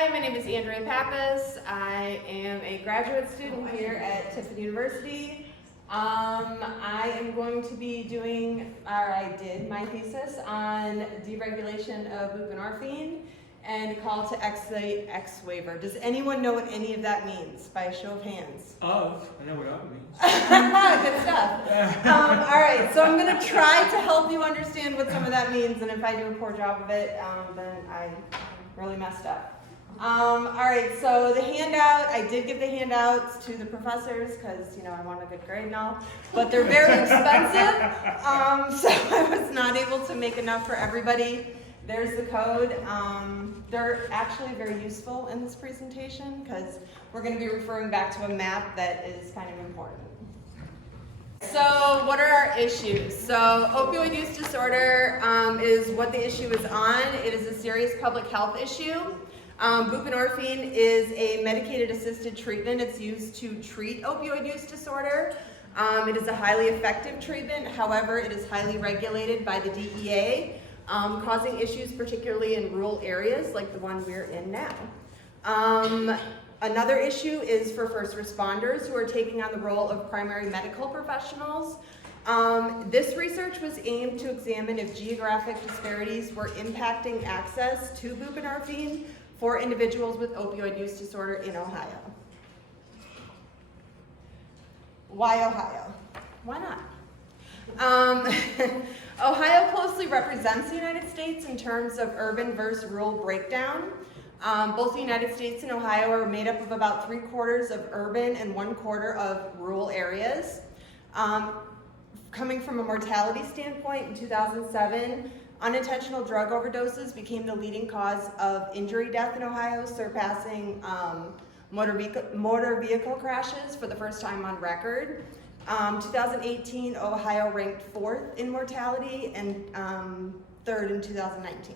Hi, my name is Andrea Pappas. I am a graduate student here at Tiffin University. I am going to be doing, or I did my thesis on deregulation of buprenorphine and call to the X waiver. Does anyone know what any of that means by a show of hands? I know what that means. Good stuff. All right, so I'm going to try to help you understand what some of that means, and if I do a poor job of it, then I really messed up. All right, so the handout, I did give the handouts to the professors because, you know, I want a good grade and all, but they're very expensive, so I was not able to make enough for everybody. There's the code. They're actually very useful in this presentation because we're going to be referring back to a map that is kind of important. So what are our issues? So opioid use disorder is what the issue is on. It is a serious public health issue. Buprenorphine is a medicated assisted treatment. It's used to treat opioid use disorder. It is a highly effective treatment. However, it is highly regulated by the DEA, causing issues particularly in rural areas like the one we're in now. Another issue is for first responders who are taking on the role of primary medical professionals. This research was aimed to examine if geographic disparities were impacting access to buprenorphine for individuals with opioid use disorder in Ohio. Why Ohio? Why not? Ohio closely represents the United States in terms of urban versus rural breakdown. Both the United States and Ohio are made up of about 3/4 of urban and 1/4 of rural areas. Coming from a mortality standpoint, in 2007, unintentional drug overdoses became the leading cause of injury death in Ohio, surpassing motor vehicle crashes for the first time on record. 2018, Ohio ranked 4th in mortality and 3rd in 2019.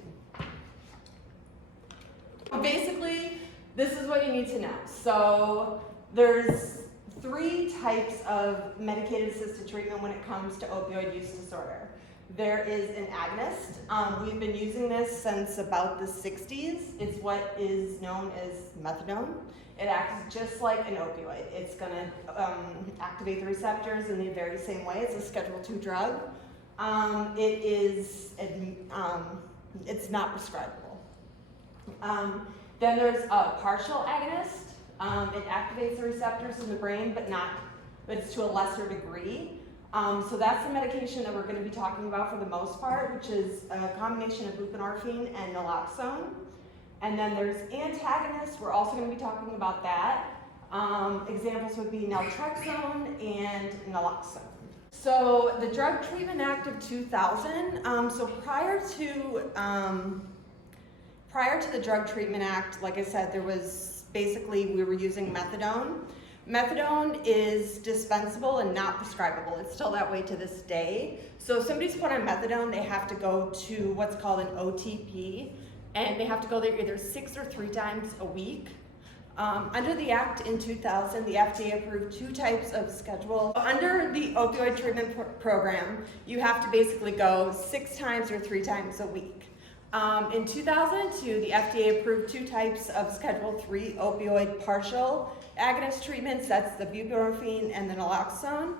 Basically, this is what you need to know. So there's 3 types of medicated assisted treatment when it comes to opioid use disorder. There is an agonist. We've been using this since about the 60s. It's what is known as methadone. It acts just like an opioid. It's going to activate the receptors in the very same way as a Schedule II drug. It's not prescribable. Then there's a partial agonist. It activates the receptors in the brain, but it's to a lesser degree. So that's the medication that we're going to be talking about for the most part, which is a combination of buprenorphine and naloxone. And then there's antagonists. We're also going to be talking about that. Examples would be naltrexone and naloxone. So the Drug Treatment Act of 2000. So prior to the Drug Treatment Act, like I said, we were using methadone. Methadone is dispensable and not prescribable. It's still that way to this day. So if somebody's put on methadone, they have to go to what's called an OTP, and they have to go there either 6 or 3 times a week. Under the Act in 2000, the FDA approved 2 types of schedule. Under the opioid treatment program, you have to basically go 6 times or 3 times a week. In 2002, the FDA approved 2 types of Schedule III opioid partial agonist treatments. That's the buprenorphine and the naloxone.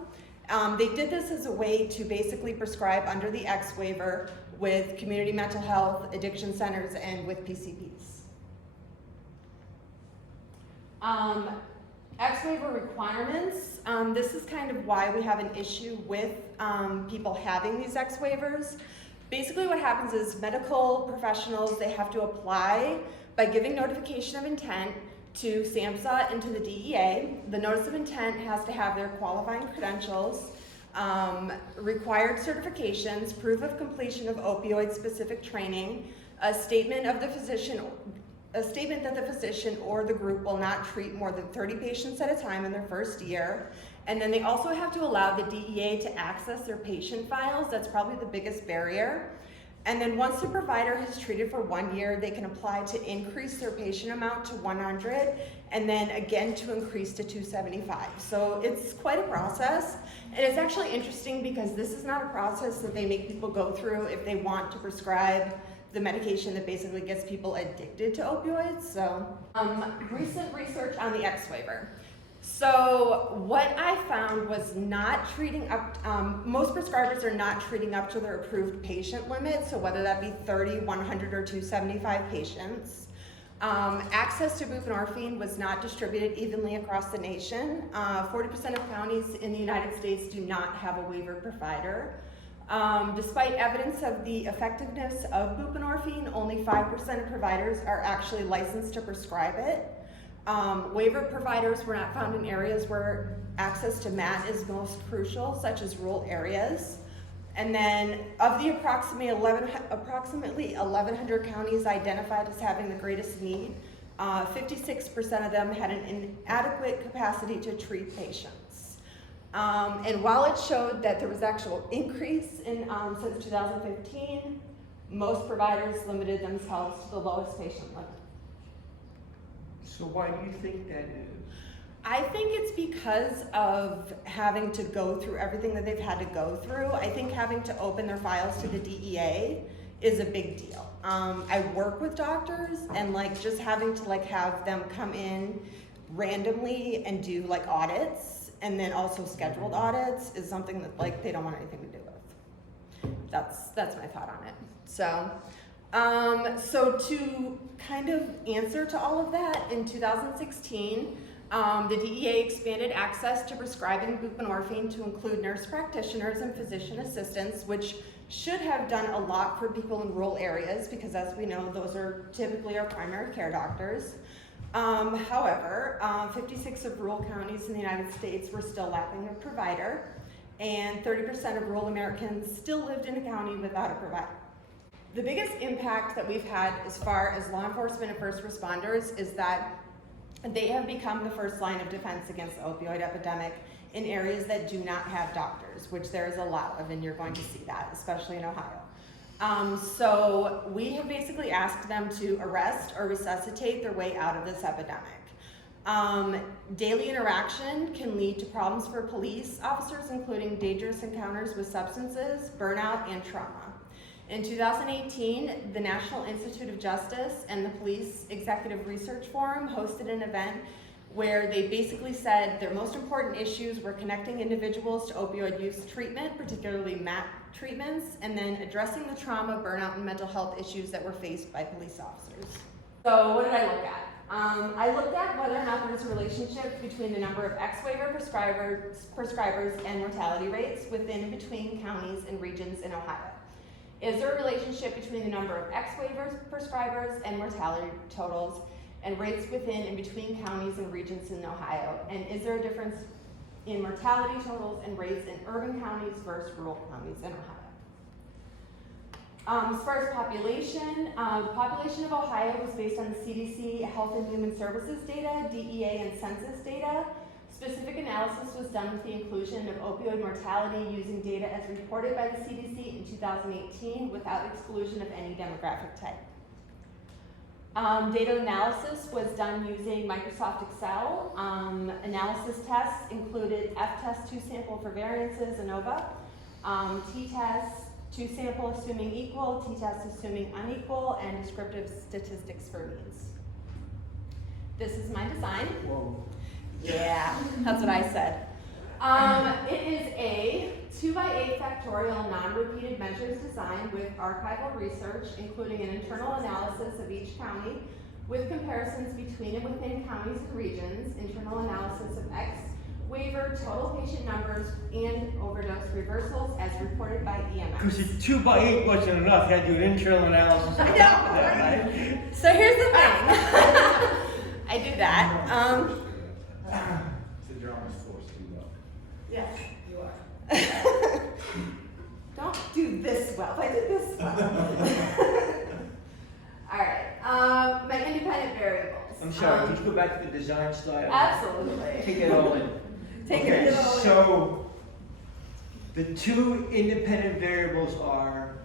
They did this as a way to basically prescribe under the X waiver with community mental health, addiction centers, and with PCPs. X waiver requirements. This is kind of why we have an issue with people having these X waivers. Basically what happens is medical professionals, they have to apply by giving notification of intent to SAMHSA and to the DEA. The notice of intent has to have their qualifying credentials, required certifications, proof of completion of opioid-specific training, a statement that the physician or the group will not treat more than 30 patients at a time in their first year. And then they also have to allow the DEA to access their patient files. That's probably the biggest barrier. And then once the provider has treated for 1 year, they can apply to increase their patient amount to 100, and then again to increase to 275. So it's quite a process. And it's actually interesting because this is not a process that they make people go through if they want to prescribe the medication that basically gets people addicted to opioids. So, recent research on the X waiver. So what I found was not treating up, most prescribers are not treating up to their approved patient limit, so whether that be 30, 100, or 275 patients. Access to buprenorphine was not distributed evenly across the nation. 40% of counties in the United States do not have a waiver provider. Despite evidence of the effectiveness of buprenorphine, only 5% of providers are actually licensed to prescribe it. Waiver providers were not found in areas where access to MAT is most crucial, such as rural areas. And then of the approximately 1,100 counties identified as having the greatest need, 56% of them had an inadequate capacity to treat patients. And while it showed that there was actual increase in since 2015, most providers limited themselves to the lowest patient limit. So why do you think that is? I think it's because of having to go through everything that they've had to go through. I think having to open their files to the DEA is a big deal. I work with doctors, and like just having to like have them come in randomly and do like audits, and then also scheduled audits is something that like they don't want anything to do with. That's my thought on it. So to kind of answer to all of that, in 2016, the DEA expanded access to prescribing buprenorphine to include nurse practitioners and physician assistants, which should have done a lot for people in rural areas because, as we know, those are typically our primary care doctors. However, 56 of rural counties in the United States were still lacking a provider, and 30% of rural Americans still lived in a county without a provider. The biggest impact that we've had as far as law enforcement and first responders is that they have become the first line of defense against the opioid epidemic in areas that do not have doctors, which there is a lot of, and you're going to see that, especially in Ohio. So we have basically asked them to arrest or resuscitate their way out of this epidemic. Daily interaction can lead to problems for police officers, including dangerous encounters with substances, burnout, and trauma. In 2018, the National Institute of Justice and the Police Executive Research Forum hosted an event where they basically said their most important issues were connecting individuals to opioid use treatment, particularly MAT treatments, and then addressing the trauma, burnout, and mental health issues that were faced by police officers. So what did I look at? I looked at whether or not there was a relationship between the number of X-waiver prescribers and mortality rates within and between counties and regions in Ohio. Is there a relationship between the number of X-waiver prescribers and mortality totals and rates within and between counties and regions in Ohio? And is there a difference in mortality totals and rates in urban counties versus rural counties in Ohio? As far as population, the population of Ohio was based on the CDC Health and Human Services data, DEA, and census data. Specific analysis was done with the inclusion of opioid mortality using data as reported by the CDC in 2018 without exclusion of any demographic type. Data analysis was done using Microsoft Excel. Analysis tests included F-test 2-sample for variances, ANOVA, T-test 2-sample assuming equal, T-test assuming unequal, and descriptive statistics for means. This is my design. Whoa. Yeah, that's what I said. It is a 2x8 factorial non-repeated measures design with archival research, including an internal analysis of each county with comparisons between and within counties and regions, internal analysis of X-waiver, total patient numbers, and overdose reversals as reported by Because EMS. the 2x8 wasn't enough, you had to do an internal analysis. I know. Right? So here's the thing. I do that. The drama's forced too well. Yes, you are. Don't do this well. I did this well. All right. My independent variables. I'm sorry, could you go back to the design style? Absolutely. Take it all in. Take Okay, it all in. so the two independent variables are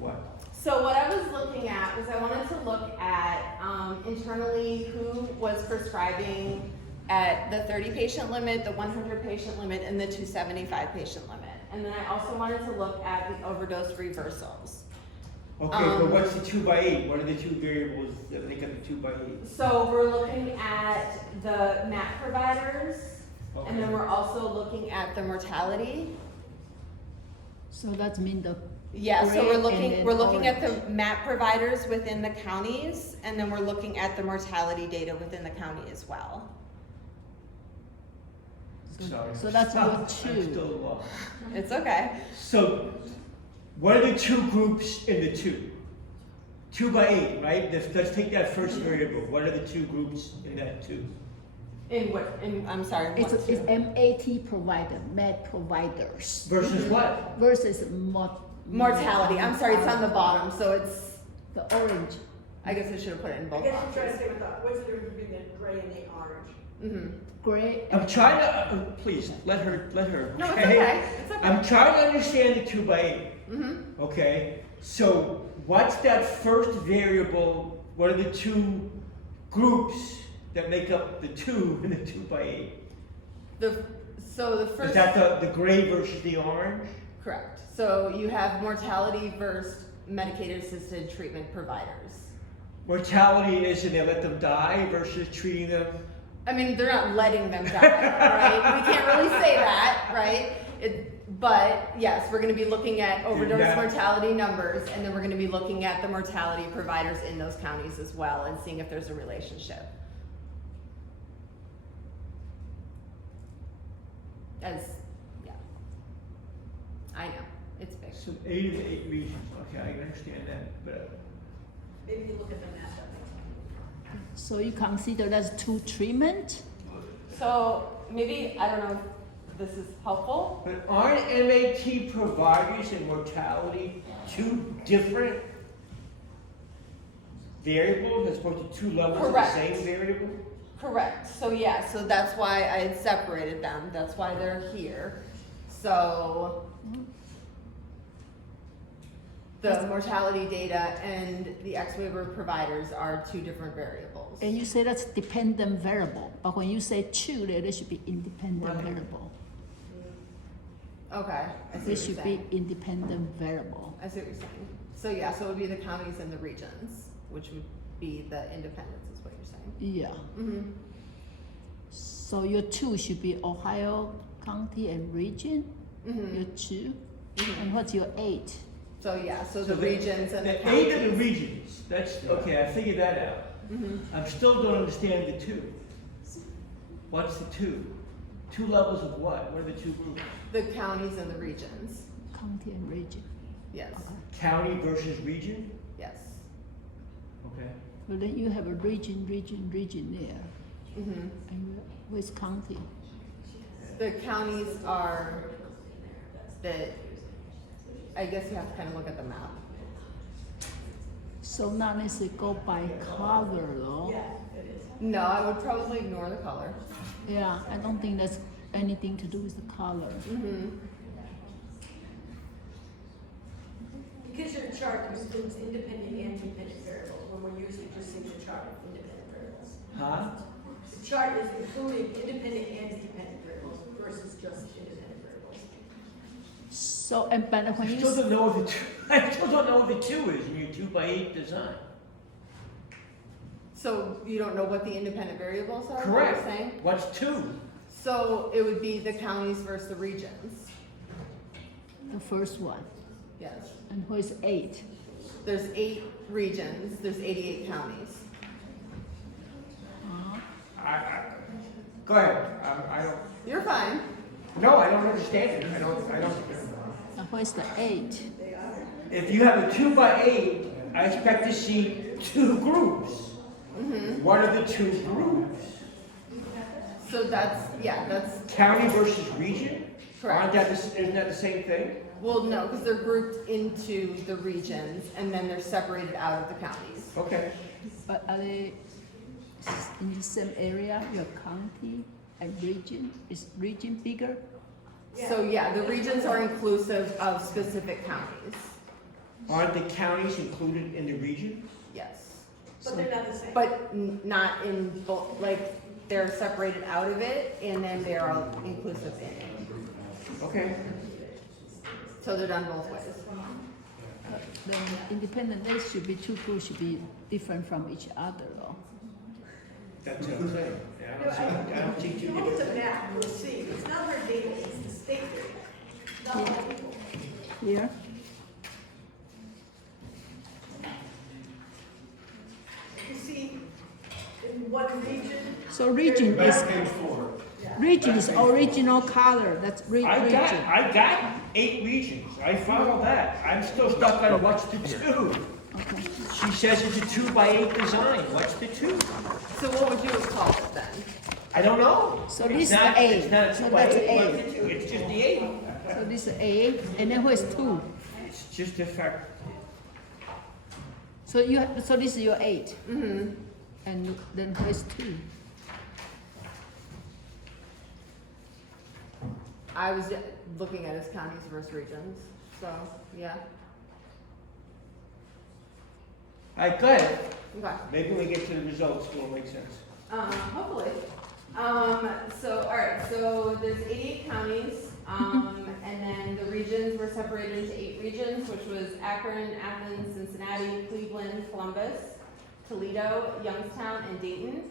what? So what I was looking at was I wanted to look at internally who was prescribing at the 30 patient limit, the 100 patient limit, and the 275 patient limit. And then I also wanted to look at the overdose reversals. Okay, but what's the 2 by 8? What are the two variables that make up the 2 by 8? So we're looking at the MAP providers, and then Okay. we're also looking at the mortality. So that means the Yeah, so gray we're and looking then at the MAP providers within the counties, and then we're looking at the mortality data within the county as well. Sorry. So that's your I'm 2. still lost. It's okay. So, what are the two groups in the 2? 2 by 8, right? Let's take that first variable. What are the two groups in that 2? In what, I'm sorry, It's, what it's two? MAT provider, med providers Versus what? versus Mortality, I'm sorry, it's on the bottom, so it's, The orange. I guess I should have put it in I both guess I'm trying to boxes. say what's the difference between the gray and the orange? Mm-hmm. Gray. I'm trying to, please, let her, No, it's okay, it's okay. I'm trying to understand the 2 by 8, Mm-hmm. okay? So, what's that first variable? What are the two groups that make up the 2 in the 2 by 8? So the Is first, that the gray versus the orange? correct. So you have mortality versus medicated assisted treatment providers. Mortality is, and they let them die versus treating them. I mean, they're not letting them die, right? We can't really say that, right? But yes, we're gonna be looking at overdose that- mortality numbers, and then we're gonna be looking at the mortality providers in those counties as well, and seeing if there's a relationship. Yeah. I know, it's big. So 8 of the 8 regions, okay, I understand that, but Maybe you look at the map. So you consider that's 2 treatment? So maybe, I don't know if this is helpful. But aren't MAT providers and mortality 2 different variables as opposed to 2 levels Correct. of the same variable? Correct, so yeah, so that's why I had separated them, that's why they're here. So the mortality data and the X-waiver providers are 2 different variables. And you say that's dependent variable, but when you say 2, there should be independent Right. variable. Okay, I see There what you're should be saying. independent variable. I see what you're saying. So yeah, so it would be the counties and the regions, which would be the independents, is what you're saying. Yeah. Mm-hmm. So your 2 should be Ohio County and region. Mm-hmm. Your 2. Mhm. And what's your 8? So yeah, so the regions and the The counties. 8 of the regions, that's, okay, I figured that out. Mm-hmm. I still don't understand the 2. What's the 2? 2 levels of what? What are the 2 groups? The counties and the regions, County and region. yes, County versus region? yes. Okay. But then you have a region there. Mm-hmm. And which county? The counties are the, I guess you have to kind of look at the map. So not necessarily go by color though. No, I would probably ignore the color. Yeah, I don't think that's anything to do with the color. Mm-hmm. Because your chart includes independent and dependent variables, when we're usually just seeing the chart of independent variables. Huh? The chart is including independent and dependent variables versus just independent variables. So, and but when I you still don't know what the 2, I still don't know what the 2 is in your 2 by 8 design. So you don't know what the independent variables are? What Correct. you're saying? What's 2? So it would be the counties versus the regions. the first one, Yes. and where's 8? There's 8 regions, there's 88 counties. Go ahead. I don't. You're fine. No, I don't understand it. I don't. And where's the 8? If you have a 2 by 8, I expect to see 2 groups. Mm-hmm. What are the 2 groups? So that's, yeah, that's County versus region? correct. Isn't that the same thing? Well, no, because they're grouped into the regions and then they're separated out of the counties. Okay. But are they in the same area, your county and region? Is region bigger? So yeah, the regions are inclusive of specific counties. Aren't the counties included in the region? Yes. But they're not the same. But not in both, like, they're separated out of it and then they are all inclusive in it. Okay. So they're done both ways. Then independent days should be two groups should be different from each other, though. That's what I'm saying. I don't think you Look at can. the map, you'll see, it's not our data, it's the state data. Not Yeah. our people. Here, You see, in one region. so region is Back page 4. region is original color. That's region. I got 8 regions. I follow that. I'm still stuck on what's the 2. Okay. She says it's a 2x8 design. What's the 2? So what would you have called it then? I don't know. So It's this is not- the A. It's not a So 2x8. that's A. What's the 2? It's just the 8. So this is A, and then where's 2? It's just a fact. So you so this is your 8, Mm-hmm. and then where's 2? I was looking at his counties versus regions, so, yeah. I got it. Okay. Maybe when we get to the results, it'll make sense. Hopefully. So, all right, so there's 88 counties, and then the regions were separated into 8 regions, which was Akron, Athens, Cincinnati, Cleveland, Columbus, Toledo, Youngstown, and Dayton.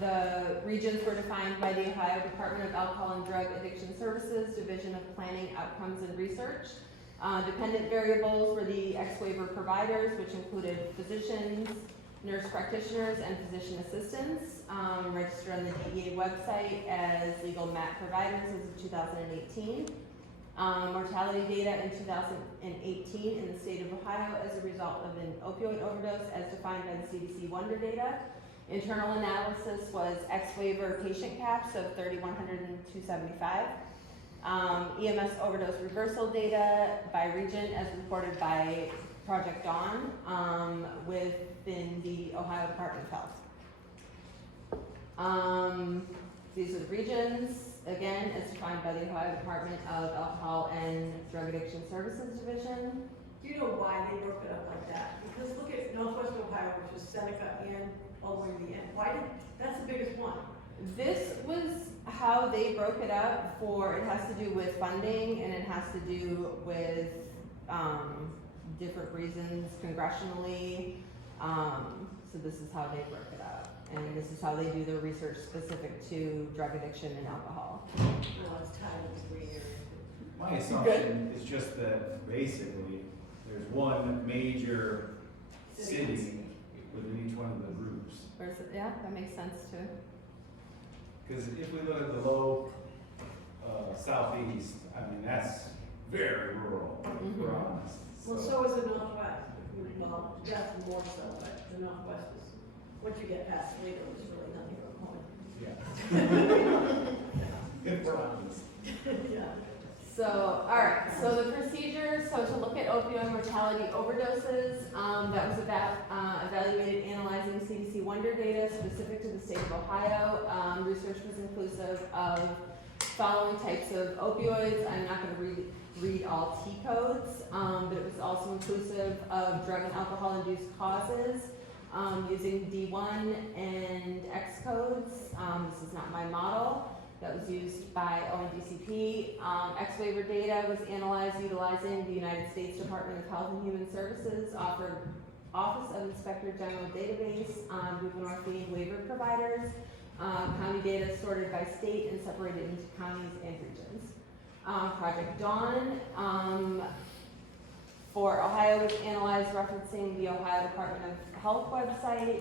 The regions were defined by the Ohio Department of Alcohol and Drug Addiction Services, Division of Planning, Outcomes, and Research. Dependent variables were the ex-waiver providers, which included physicians, nurse practitioners, and physician assistants, registered on the DEA website as legal MAT providers as of 2018. Mortality data in 2018 in the state of Ohio as a result of an opioid overdose as defined by the CDC Wonder data. Internal analysis was ex-waiver patient caps of 3,100 and 275. EMS overdose reversal data by region as reported by Project Dawn within the Ohio Department of Health. These are the regions, again, as defined by the Ohio Department of Alcohol and Drug Addiction Services Division. Do you know why they broke it up like that? Because look at Northwest Ohio, which is Seneca and all the way to the end. Why did, that's the biggest one. This was how they broke it up for, it has to do with funding and it has to do with different reasons congressionally. So this is how they broke it up. And this is how they do their research specific to drug addiction and alcohol. Well, it's titled 3 years. My assumption is just that basically, there's one major city within each one of the groups. Yeah, that makes sense too. Because if we look at the low southeast, I mean, that's very rural, if we're honest. Well, so is the Northwest. Well, that's more so, but the Northwest is, once you get past Toledo, there's really nothing going on. Yeah. If we're honest. Yeah. So, all right, so the procedure, so to look at opioid mortality overdoses, that was about evaluated analyzing CDC Wonder data specific to the state of Ohio. Research was inclusive of following types of opioids. I'm not going to read all T codes, but it was also inclusive of drug and alcohol induced causes using D1 and X codes. This is not my model. That was used by ONDCP. Ex-waiver data was analyzed utilizing the United States Department of Health and Human Services Office of Inspector General database, Buprenorphine waiver providers. County data sorted by state and separated into counties and regions. Project Dawn for Ohio was analyzed referencing the Ohio Department of Health website.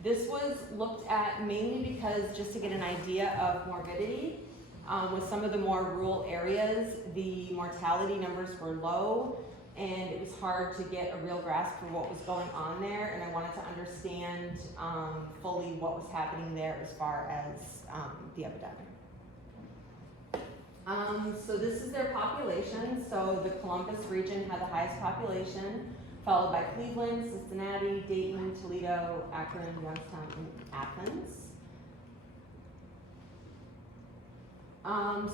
This was looked at mainly because just to get an idea of morbidity. With some of the more rural areas, the mortality numbers were low and it was hard to get a real grasp for what was going on there, and I wanted to understand fully what was happening there as far as the epidemic. So this is their population. So the Columbus region had the highest population, followed by Cleveland, Cincinnati, Dayton, Toledo, Akron, Youngstown, and Athens.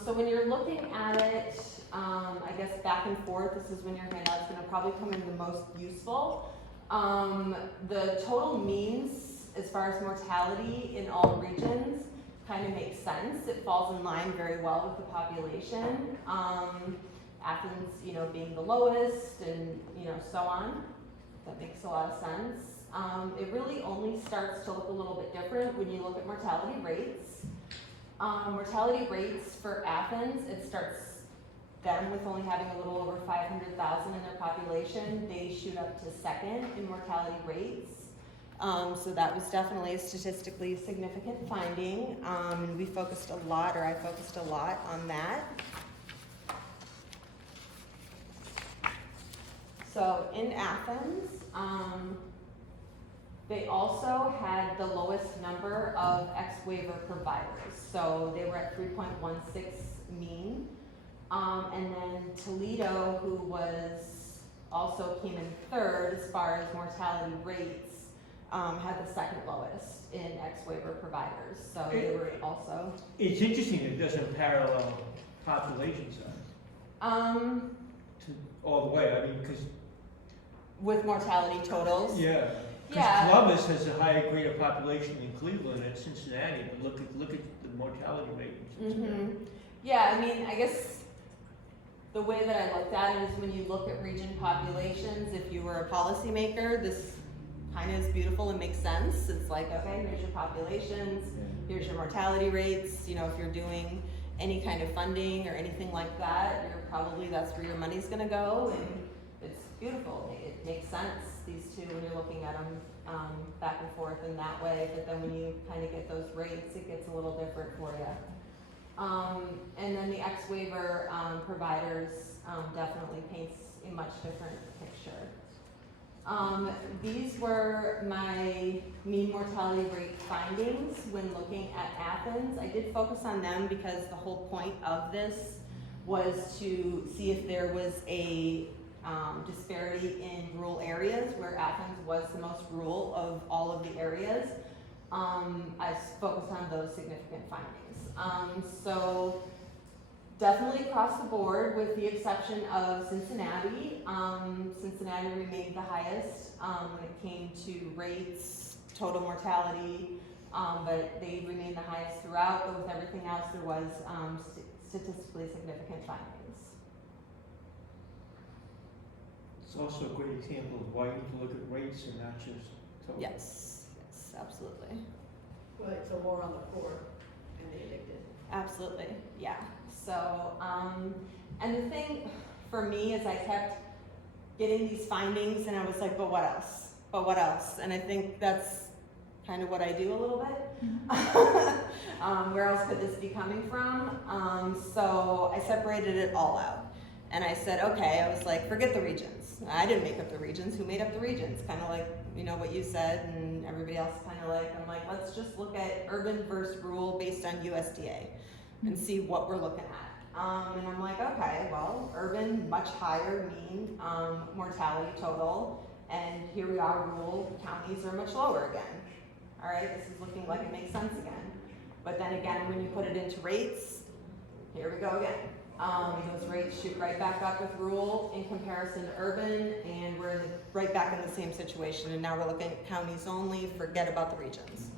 So when you're looking at it, I guess back and forth, this is when your handout's gonna probably come in the most useful. The total means as far as mortality in all regions kind of makes sense. It falls in line very well with the population. Athens, being the lowest and, so on. That makes a lot of sense. It really only starts to look a little bit different when you look at mortality rates. Mortality rates for Athens, it starts them with only having a little over 500,000 in their population. They shoot up to second in mortality rates. So that was definitely a statistically significant finding. And we focused a lot, or I focused a lot on that. So in Athens, they also had the lowest number of X-waiver providers. So they were at 3.16 mean. And then Toledo, who also came in third as far as mortality rates, had the second lowest in X-waiver providers. So they were also. It's interesting it doesn't parallel population size. All the way, I mean, because. With mortality totals. Yeah. Yeah. Columbus has a higher, greater population than Cleveland and Cincinnati, but look at the mortality rate in Cincinnati. Yeah, I mean, I guess the way that I looked at it is when you look at region populations, if you were a policymaker, this kind of is beautiful and makes sense. It's like, okay, here's your populations, here's your mortality rates. If you're doing any kind of funding or anything like that, that's where your money's gonna go, and it's beautiful. It makes sense, these two, when you're looking at them back and forth in that way, but then when you kind of get those rates, it gets a little different for you. And then the X-waiver providers definitely paints a much different picture. These were my mean mortality rate findings when looking at Athens. I did focus on them because the whole point of this was to see if there was a disparity in rural areas, where Athens was the most rural of all of the areas. I focused on those significant findings. So definitely across the board, with the exception of Cincinnati. Cincinnati remained the highest when it came to rates, total mortality, but they remained the highest throughout, but with everything else there was statistically significant findings. It's also a great example of why you need to look at rates and not just total. Yes, absolutely. Right, so more on the poor and the addicted. Absolutely, yeah. So, and the thing for me is I kept getting these findings and I was like, but what else? But what else? And I think that's kind of what I do a little bit. Where else could this be coming from? So I separated it all out. And I said, okay, I was like, forget the regions. I didn't make up the regions. Who made up the regions? Kind of like, what you said, and everybody else kind of like, I'm like, let's just look at urban versus rural based on USDA and see what we're looking at. And I'm like, okay, well, urban, much higher mean mortality total, and here we are, rural counties are much lower again. All right, this is looking like it makes sense again. But then again, when you put it into rates, here we go again. Those rates shoot right back up with rural in comparison to urban, and we're right back in the same situation. And now we're looking at counties only, forget about the regions.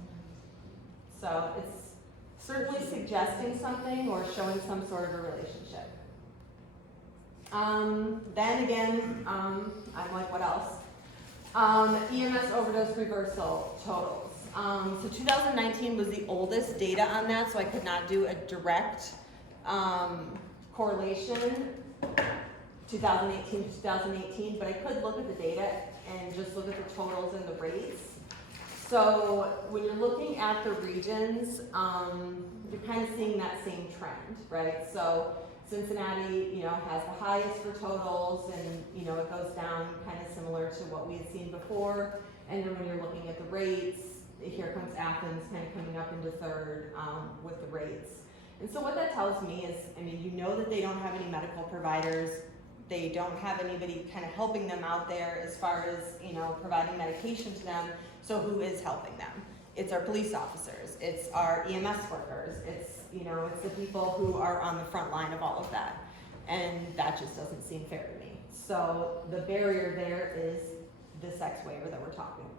So it's certainly suggesting something or showing some sort of a relationship. Then again, I'm like, what else? EMS overdose reversal totals. So 2019 was the oldest data on that, so I could not do a direct correlation 2018 to 2018, but I could look at the data and just look at the totals and the rates. So when you're looking at the regions, you're kind of seeing that same trend, right? So Cincinnati, has the highest for totals, and it goes down kind of similar to what we had seen before. And then when you're looking at the rates, here comes Athens kind of coming up into third with the rates. And so what that tells me is, that they don't have any medical providers. They don't have anybody kind of helping them out there as far as, providing medication to them. So who is helping them? It's our police officers. It's our EMS workers. It's, it's the people who are on the front line of all of that. And that just doesn't seem fair to me. So the barrier there is this X waiver that we're talking about.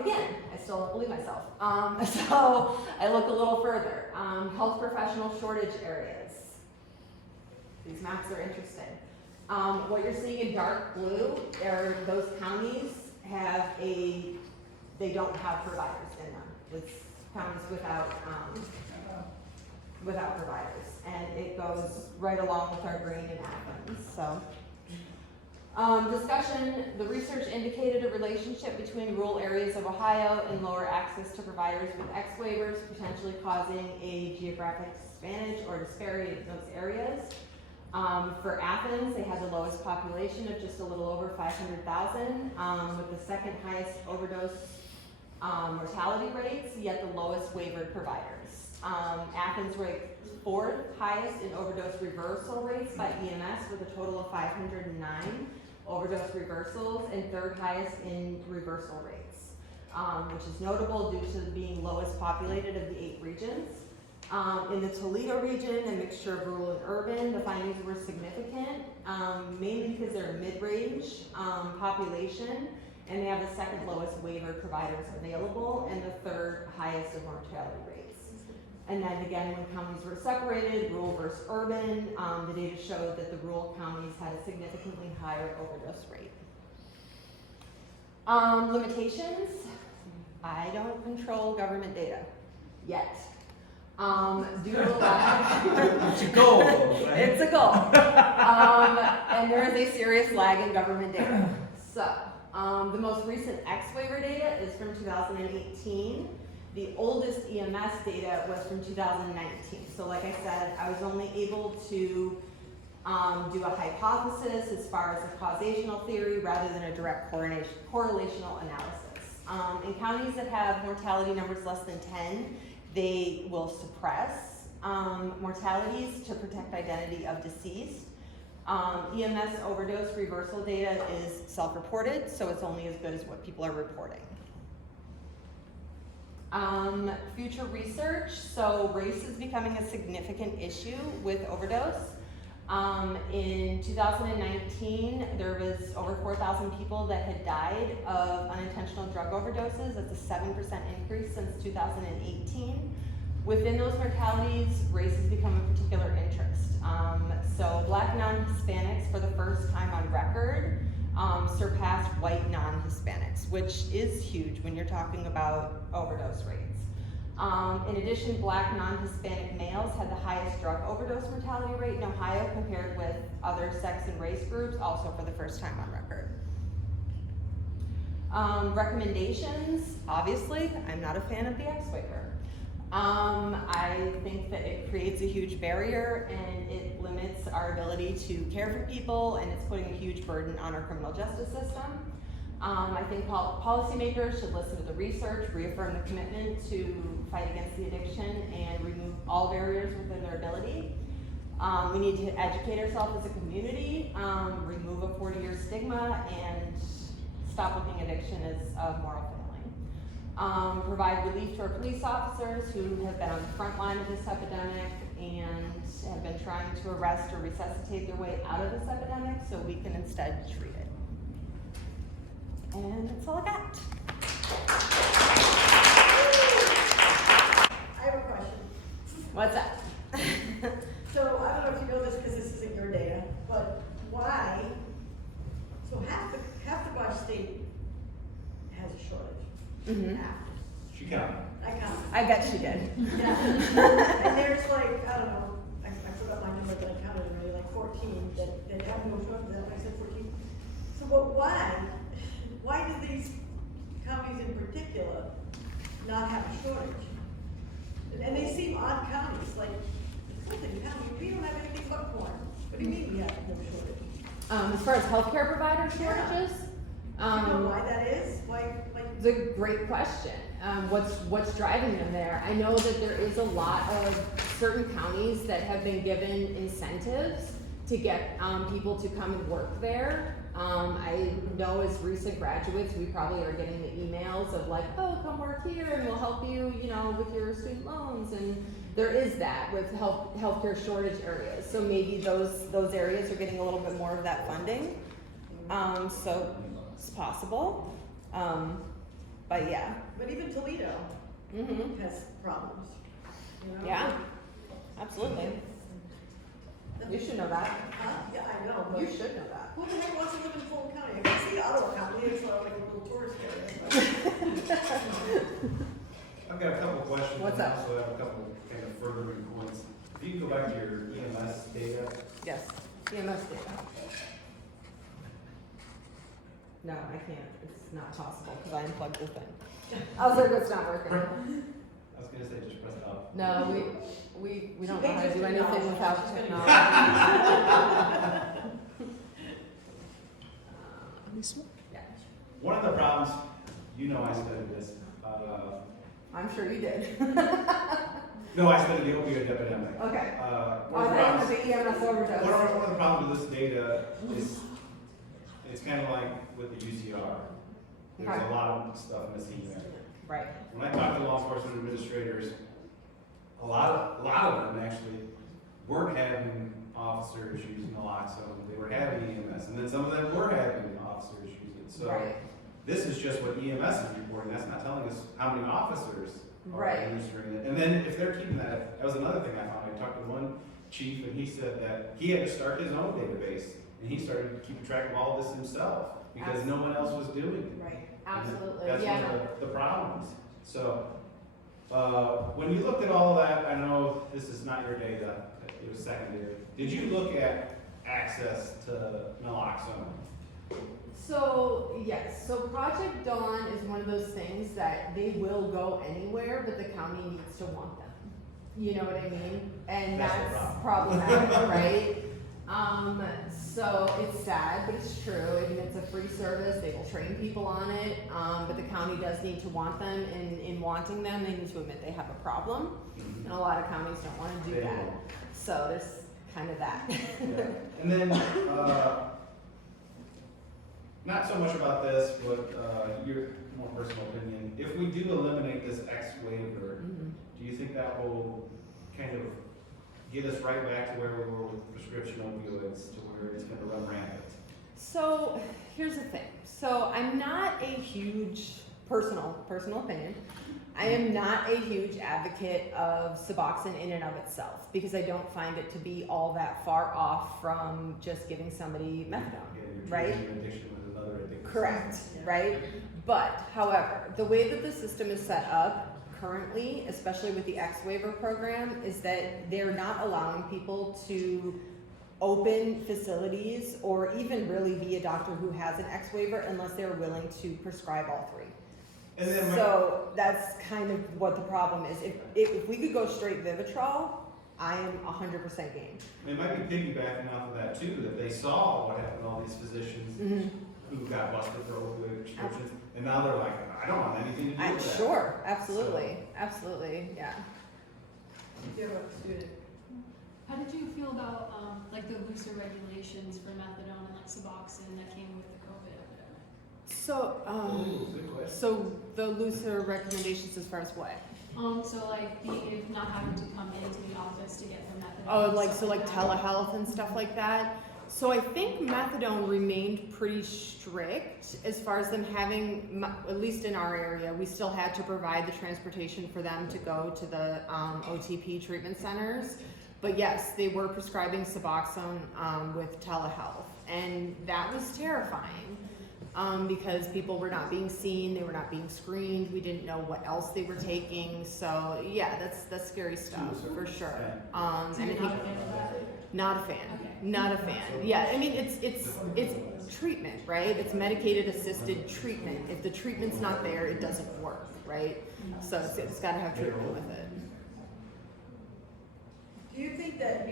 Again, I still don't believe myself. So I look a little further. Health professional shortage areas. These maps are interesting. What you're seeing in dark blue are those counties they don't have providers in them. It's counties without providers. And it goes right along with our green in Athens, so. Discussion, the research indicated a relationship between rural areas of Ohio and lower access to providers with X waivers, potentially causing a geographic disadvantage or disparity in those areas. For Athens, they had the lowest population of just a little over 500,000, with the second highest overdose mortality rates, yet the lowest waivered providers. Athens ranked fourth highest in overdose reversal rates by EMS with a total of 509 overdose reversals, and third highest in reversal rates, which is notable due to being lowest populated of the 8 regions. In the Toledo region, a mixture of rural and urban, the findings were significant, mainly because they're a mid-range population, and they have the second lowest waiver providers available and the third highest of mortality rates. And then again, when counties were separated, rural versus urban, the data showed that the rural counties had a significantly higher overdose rate. Limitations, I don't control government data yet. Due to It's a goal, right? It's a goal. And there is a serious lag in government data. So, the most recent X waiver data is from 2018. The oldest EMS data was from 2019. So like I said, I was only able to do a hypothesis as far as a causational theory rather than a direct correlational analysis. In counties that have mortality numbers less than 10, they will suppress mortalities to protect identity of deceased. EMS overdose reversal data is self-reported, so it's only as good as what people are reporting. Future research, so race is becoming a significant issue with overdose. In 2019, there was over 4,000 people that had died of unintentional drug overdoses. That's a 7% increase since 2018. Within those mortalities, race has become a particular interest. So Black non-Hispanics, for the first time on record, surpassed white non-Hispanics, which is huge when you're talking about overdose rates. In addition, Black non-Hispanic males had the highest drug overdose mortality rate in Ohio compared with other sex and race groups, also for the first time on record. Recommendations, obviously, I'm not a fan of the X waiver. I think that it creates a huge barrier and it limits our ability to care for people, and it's putting a huge burden on our criminal justice system. I think policymakers should listen to the research, reaffirm the commitment to fight against the addiction, and remove all barriers within their ability. We need to educate ourselves as a community, remove a 40-year stigma, and stop looking at addiction as a moral failing. Provide relief to our police officers who have been on the front line of this epidemic and have been trying to arrest or resuscitate their way out of this epidemic, so we can instead treat it. And that's all I got. I have a question. What's up? So I don't know if you know this because this isn't your data, but why? So half the Bush state has a shortage. Mhm. Half. She counted. I counted. I bet she did. Yeah. And there's like, I don't know, I forgot my number, but I counted already, like 14 that have no shortage. Is that what I said, 14? So but why? Why do these counties in particular not have a shortage? And they seem odd counties, like something county, we don't have anything but corn. What do you mean we have no shortage? As far as healthcare provider shortages, Do you know why that is? Why, like, it's a great question. What's driving them there? I know that there is a lot of certain counties that have been given incentives to get people to come and work there. I know as recent graduates, we probably are getting the emails of like, oh, come work here and we'll help you, you know, with your student loans. And there is that with healthcare shortage areas. So maybe those areas are getting a little bit more of that funding. So it's possible. But yeah. but even Toledo Mm-hmm. has problems, you know? Yeah, absolutely. You should know that. Huh? Yeah, I know, but You should know that. who the heck wants to live in Fulton County? I can see Ottawa County, it's sort of like a little tourist area. I've got a couple questions. What's and I up? also have a couple kind of furthering points. If you can go back to your EMS data, Yes, EMS data. No, I can't. It's not possible because I unplugged the thing. I was like, it's not working. I was gonna say just press it up. No, we don't know how to do Just anything technology. without Just gonna technology. This one? Yeah, One of the problems, you know I studied this, I'm sure you did. no, I studied the opioid epidemic. Okay. One of the that was problems, the EMS overdose. one of the problems with this data is, it's kind of like with the UCR. There's Okay. a lot of stuff missing there. Right. When I talk to law enforcement administrators, a lot of them actually weren't having officers using Naloxone, they were having EMS, and then some of them were having officers use it. So Right. this is just what EMS is reporting, that's not telling us how many officers are Right. administering it. And then if they're keeping that was another thing I found. I talked to one chief and he said that he had to start his own database, and he started keeping track of all this himself, because no one else was doing it. Right. Absolutely. That's Yeah. one of the problems. So, when you looked at all that, I know this is not your data, it was secondary. Did you look at access to Naloxone? So, yes, so Project Dawn is one of those things that they will go anywhere, but the county needs to want them. You know what I mean? And That's the that's problem. problematic, right? So it's sad, but it's true. I mean, it's a free service. They will train people on it. But the county does need to want them. And in wanting them, they need to admit they have a problem. And a lot of counties don't want to do They that. won't. So there's kind of that. Yeah. And then, not so much about this, but your more personal opinion. If we do eliminate this X waiver, Mhm. do you think that will kind of get us right back to where we were with prescription opioids, to where it's gonna run rampant? So here's the thing. So I'm not a huge personal opinion. I am not a huge advocate of Suboxone in and of itself because I don't find it to be all that far off from just giving somebody methadone, Yeah, you're right? treating an addiction with another addiction. Correct, right? But however, the way that the system is set up currently, especially with the X waiver program, is that they're not allowing people to open facilities or even really be a doctor who has an X waiver unless they're willing to prescribe all three. And then So that's kind of what the problem is. If we could go straight Vivitrol, I am 100% game. it might be piggybacking off of that too, that they saw what happened to all these physicians who got busted for opioid prescriptions, and now they're like, I don't want anything to do I'm with that. sure, absolutely, yeah. You have a student. How did you feel about like the looser regulations for methadone and like Suboxone that came with the COVID epidemic? So, Ooh, good question. so the looser recommendations as far as what? So like not having to come into the office to get the methadone. Oh, and like, stuff so like that. telehealth and stuff like that? So I think methadone remained pretty strict as far as them having, at least in our area, we still had to provide the transportation for them to go to the OTP treatment centers. But yes, they were prescribing Suboxone with telehealth, and that was terrifying because people were not being seen, they were not being screened, we didn't know what else they were taking. So yeah, that's scary stuff for sure. So And I you're think not a fan of that? not a fan. Okay. Not a fan. Yeah, I mean it's treatment, right? It's medicated assisted treatment. If the treatment's not there, it doesn't work, right? So it's got to have treatment with it. Do you think that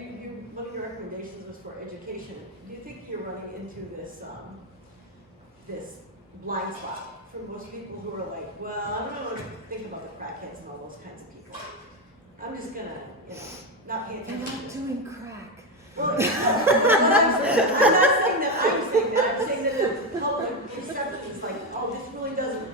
one of your recommendations was for education? Do you think you're running into this, this blind spot for most people who are like, well, I don't know what to think about the crackheads and all those kinds of people. I'm just gonna, not pay attention to this. doing crack. Well, what I'm not saying that I'm saying that. I'm saying that the public perception is like, oh, this really doesn't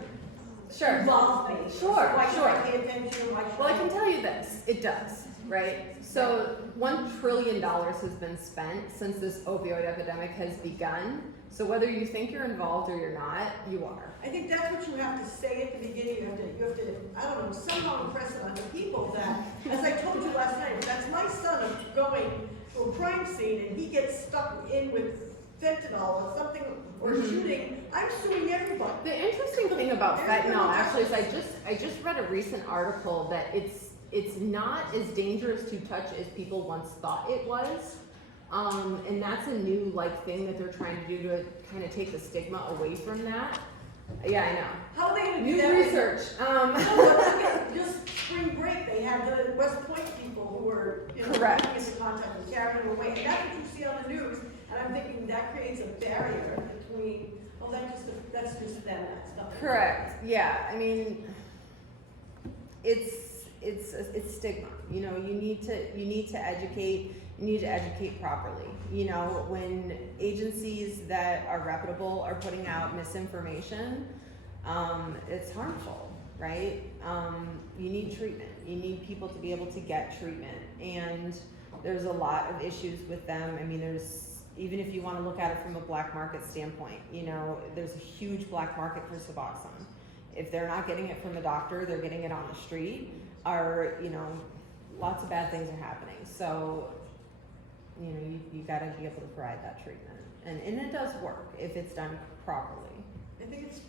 Sure. involve me. Sure, Why should I sure. pay attention? Why should Well, I can tell you this, it does, right? So $1 trillion has been spent since this opioid epidemic has begun. So whether you think you're involved or you're not, you are. I think that's what you have to say at the beginning. You have to, I don't know, somehow impress it on the people that, as I told you last night, that's my son going to to a crime scene and he gets stuck in with fentanyl or something, or shooting, I'm suing everybody. The interesting thing about fentanyl actually is I just read a recent article that it's not as dangerous to touch as people once thought it was. And that's a new thing that they're trying to do to kind of take the stigma away from that. Yeah, I know. How are they gonna do New that? research. Just spring break, they had the West Point people who were, Correct. coming into contact with carrying them away. And that's what you see on the news, and I'm thinking that creates a barrier between, oh, that's just them, that's nothing. Correct. Yeah. I mean, it's stigma. You need to educate. You need to educate properly. When agencies that are reputable are putting out misinformation, it's harmful, right? You need treatment. You need people to be able to get treatment, and there's a lot of issues with them. I mean, even if you want to look at it from a black market standpoint, there's a huge black market for Suboxone. If they're not getting it from a doctor, they're getting it on the street, or, lots of bad things are happening. So, you gotta be able to provide that treatment. And it does work if it's done properly. I think it's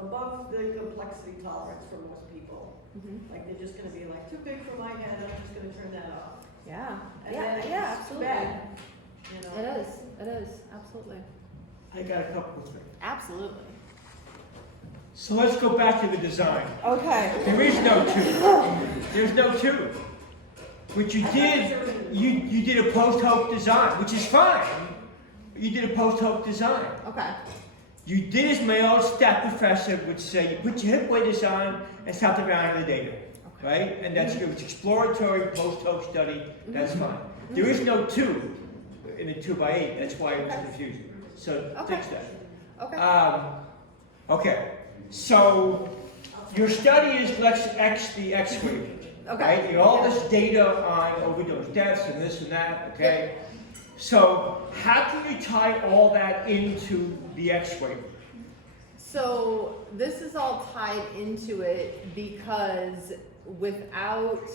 above the complexity tolerance for most people. Mm-hmm. Like, they're just gonna be like, too big for my head, I'm just gonna turn that off. Yeah. And Yeah, then it's yeah, too absolutely. bad, It is, absolutely. I got a couple of things. Absolutely. So let's go back to the design. Okay. There is no tube. There's no tube. What you did, you did a post-hoc design, which is fine. You did a post-hoc design. Okay. You did as my old stat professor would say, you put your hip waders on and start to round the data, right? And that's your exploratory post-hoc study, that's fine. There is no tube in a 2x8, that's why it was confusing. So fix that. Okay. Okay, so your study is let's X the X-ray, Okay. right? You got all this data on overdose deaths and this and that, okay? So how can you tie all that into the X-ray? So this is all tied into it because without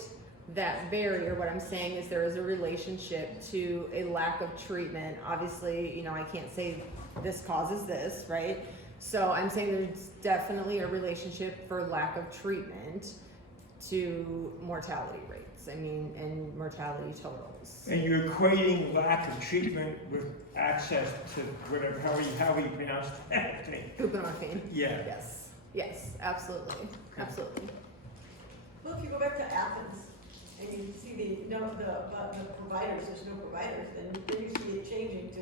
that barrier, what I'm saying is there is a relationship to a lack of treatment. Obviously, I can't say this causes this, right? So I'm saying there's definitely a relationship for lack of treatment to mortality rates. And mortality totals. And you're equating lack of treatment with access to whatever, how you pronounce that thing? Buprenorphine. Yeah. Yes, absolutely, absolutely. Well, if you go back to Athens, and you see the providers, there's no providers, then you see it changing to,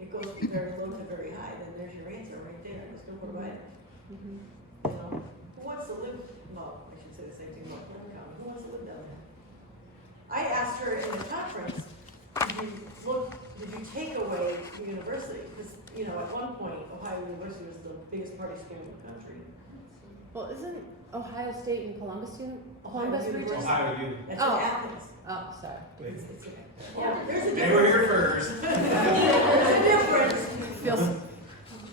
it goes from very low to very high, then there's your answer right there, there's no providers. Mm-hmm. Who wants to live, well, I should say the same thing about Clinton County, who wants to live down there? I asked her in the conference, did you take away the university? Because, at one point, Ohio University was the biggest party scam in the country. Well, isn't Ohio State and Columbus region? Ohio U. That's Oh. in Athens. Oh, sorry. There's a They were difference. here first. There's a difference. Feels Yeah,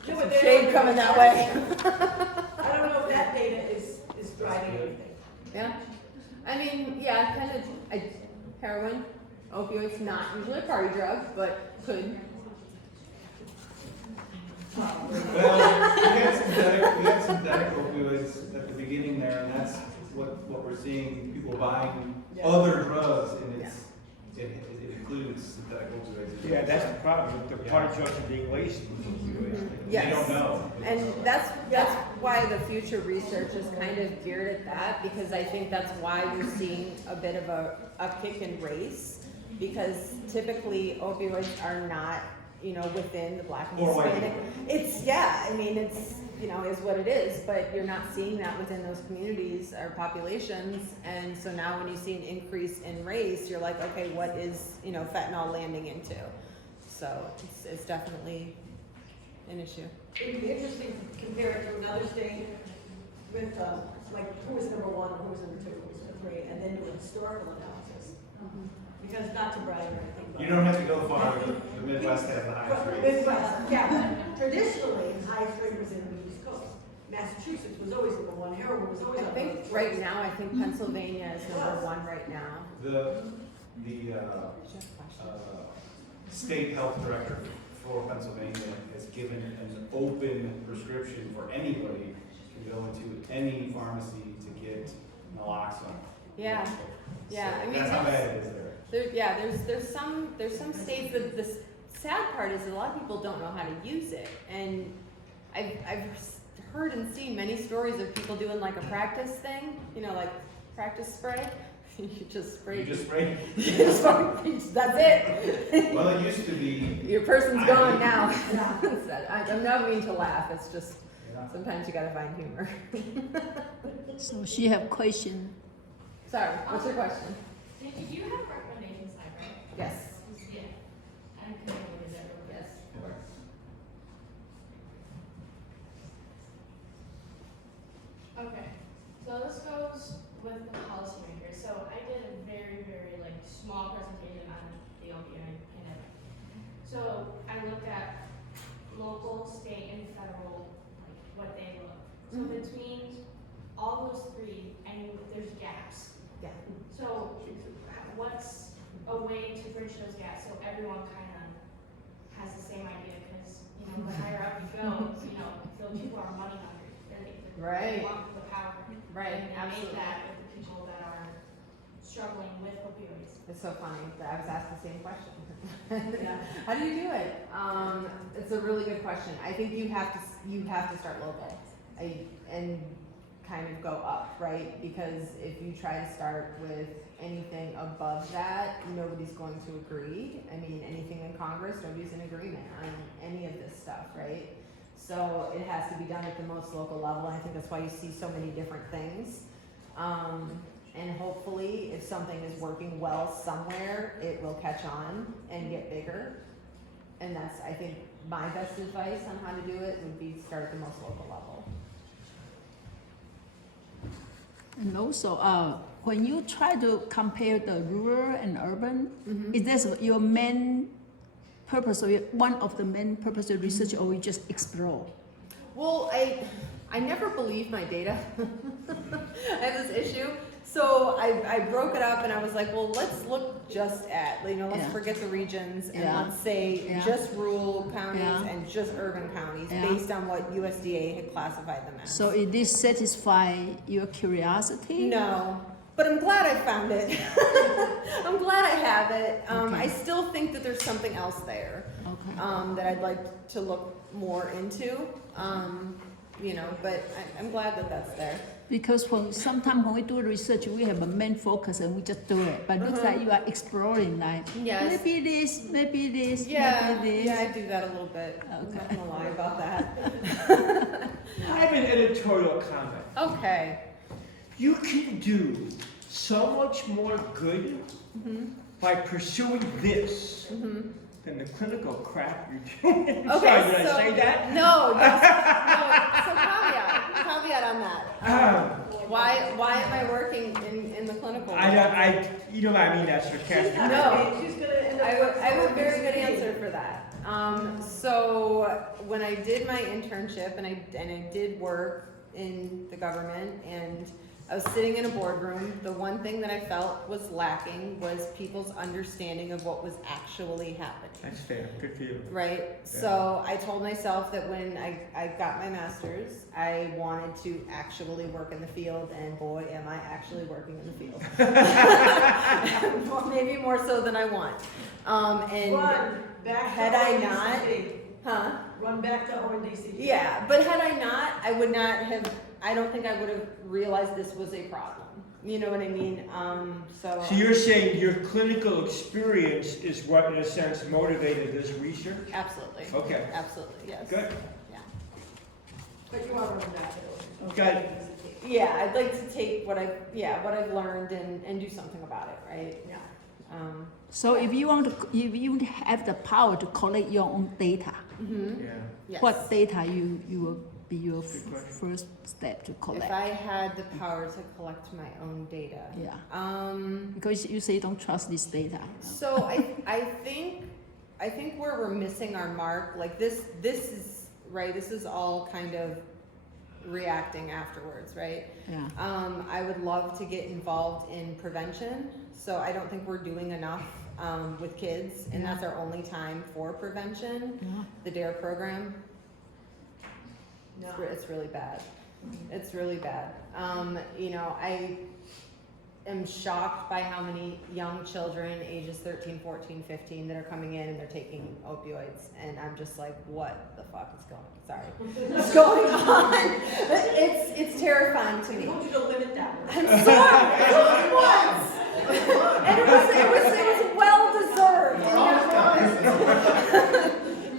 but some they shade don't- coming that way. I don't know if that data is driving anything. Yeah. Heroin, opioids, not usually a party drug, but could. Well, we had synthetic opioids at the beginning there, and that's what we're seeing, people buying other drugs, and it includes synthetic opioids. Yeah, that's the problem. The party drugs are being laced with opioids. Yes. They don't know. And that's why the future research is kind of geared at that, because I think that's why you're seeing a bit of a upkick in race, because typically opioids are not, within the Black and Or white Hispanic. It's is what it is, but you're not seeing that within those communities or populations, and so now when you see an increase in race, you're like, okay, what is, fentanyl landing into? So it's definitely an issue. It'd be interesting to compare it to another state with, who was number one, who was number two, who was number three, and then do a historical analysis. Because not to brag or anything, but. You don't have to go far, the Midwest has the highest rates. Midwest, yeah. Traditionally, the highest rate was in the East Coast. Massachusetts was always number one, heroin was always I number one. think Pennsylvania is number one right now. The state health director for Pennsylvania has given an open prescription for anybody to go into any pharmacy to get naloxone. Yeah. Yeah, So I mean, that's how bad it is there. there's some states that the sad part is a lot of people don't know how to use it, and I've heard and seen many stories of people doing like a practice thing, you know, like practice spray. You just spray. You just spray. That's it. Well, it used to be. Your person's gone now. I'm not meaning to laugh. It's just Yeah. sometimes you gotta find humor. So she have question. Sorry. What's your question? Did you have a recommendation slide, right? Yes. Yeah. I couldn't remember that real quick. Yes. Okay, so this goes with the policymakers. So I did a very, very like small presentation on the opioid pandemic. So I looked at local, state, and federal, like what they look. So between all those three, and there's gaps. Yeah. So what's a way to bridge those gaps so everyone kind of has the same idea? Because you know, the higher up you go, you know, those people are money hungry. Right. They want the power. Right, And they absolutely. make that with the people that are struggling with opioids. It's so funny that I was asked the same question. How do you do it? It's a really good question. I think you have to start local, and kind of go up, right? Because if you try to start with anything above that, nobody's going to agree. I mean, anything in Congress, nobody's in agreement on any of this stuff, right? So it has to be done at the most local level. And I think that's why you see so many different things. And hopefully, if something is working well somewhere, it will catch on and get bigger. And that's, I think, my best advice on how to do it would be start at the most local level. And also, when you try to compare the rural and urban, is this your main purpose, or one of the main purpose of research, or you just explore? Well, I never believe my data. I have this issue. So I broke it up and I was like, well, let's look just at, let's Yeah. forget the regions and Yeah. let's say Yeah. just rural counties Yeah. and just urban counties Yeah. based on what USDA had classified them as. So it this satisfy your curiosity? No, but I'm glad I found it. I'm glad I have it. Okay. I still think that there's something else there Okay. that I'd like to look more into. But I'm glad that that's there. Because sometimes when we do research, we have a main focus and we just do it. But looks like you are exploring, like Yes. maybe this, maybe this, Yeah, maybe this. yeah, I do that a little bit. I'm not gonna lie about that. I have an editorial comment. Okay. You can do so much more good by pursuing this than the clinical crap you're doing. Okay, Sorry, did so I say that? no. So caveat on that. Why am I working in the clinical? You know what I mean, that's sarcastic. No. She's gonna end up. I have a very good answer for that. So when I did my internship and I did work in the government and I was sitting in a boardroom, the one thing that I felt was lacking was people's understanding of what was actually happening. That's fair, good for you. Right? So I told myself that when I got my master's, I wanted to actually work in the field, and boy, am I actually working in the field. Maybe more so than I want. And Run back had to I not, ONDC. Run back to ONDC. yeah, but had I not, I would not have, I don't think I would have realized this was a problem. You know what I mean? So you're saying your clinical experience is what, in a sense, motivated this research? absolutely. Okay. Absolutely, yes. Good. Yeah. But you want to run back to ONDC. Okay. Yeah, I'd like to take what I've learned and do something about it, right? Yeah. So if you have the power to collect your own data, Yeah. Yes. what data you will be your Good question. first step to collect? If I had the power to collect my own data. Yeah. Because Because you say you don't trust this data. so I think where we're missing our mark, like this is right, this is all kind of reacting afterwards, right? Yeah. I would love to get involved in prevention, so I don't think we're doing enough with kids, and that's our only time for prevention. Yeah. The DARE program, No. it's really bad. It's really bad. You know, I am shocked by how many young children, ages 13, 14, 15, that are coming in and they're taking opioids, and I'm just like, what the fuck is what's going on? It's terrifying to We me. want you to limit that. I'm sorry, it only once. And it was well deserved.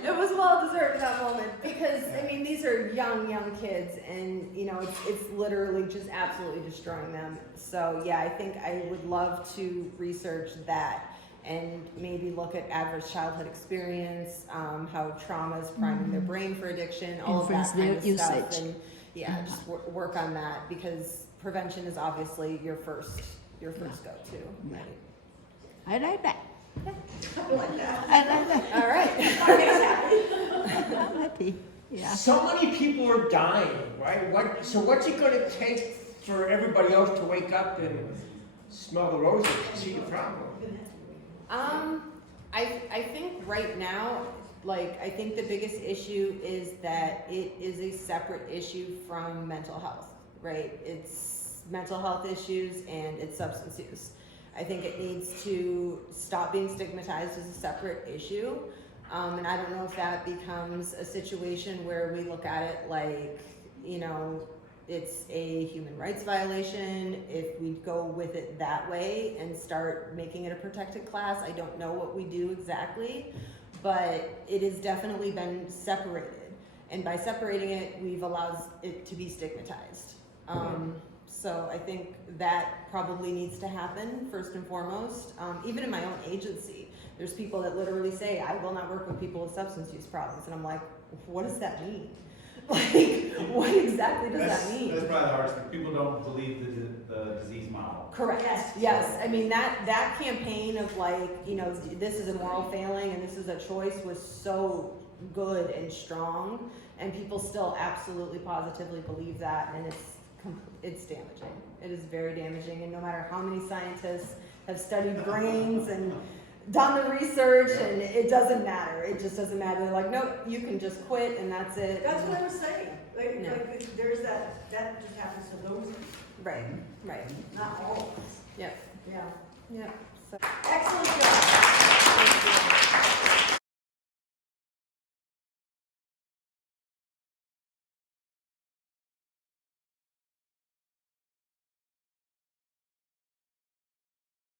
It was well deserved in that moment, because I mean, these are young kids, and you know, it's literally just absolutely destroying them. So yeah, I think I would love to research that and maybe look at adverse childhood experience, how trauma is priming their brain for addiction, all of that Influence kind their of stuff, usage. and yeah, just work on that, because prevention is obviously your first go-to. Yeah. Right? I like that. I like that. I like that. All right. I'm happy. Yeah. So many people are dying, right? What's it gonna take for everybody else to wake up and smell the roses and see the problem? I think right now, like, I think the biggest issue is that it is a separate issue from mental health, right? It's mental health issues and it's substance use. I think it needs to stop being stigmatized as a separate issue. And I don't know if that becomes a situation where we look at it like, you know, it's a human rights violation. If we go with it that way and start making it a protected class, I don't know what we do exactly, but it has definitely been separated. And by separating it, we've allowed it to be stigmatized. So I think that probably needs to happen first and foremost. Even in my own agency, there's people that literally say, I will not work with people with substance use problems. And I'm like, what does that mean? Like, what exactly does that mean? That's probably the hardest thing. People don't believe the disease model. Correct. Yes. I mean, that campaign of like, you know, this is a moral failing and this is a choice was so good and strong, and people still absolutely positively believe that, and it's damaging. It is very damaging, and no matter how many scientists have studied brains and done the research, and it doesn't matter. It just doesn't matter. They're like, nope, you can just quit, and that's it. That's what I was saying. Like, No. like there's that just happens to those people, Right. not all of us. Yep. Yeah. Yep. So.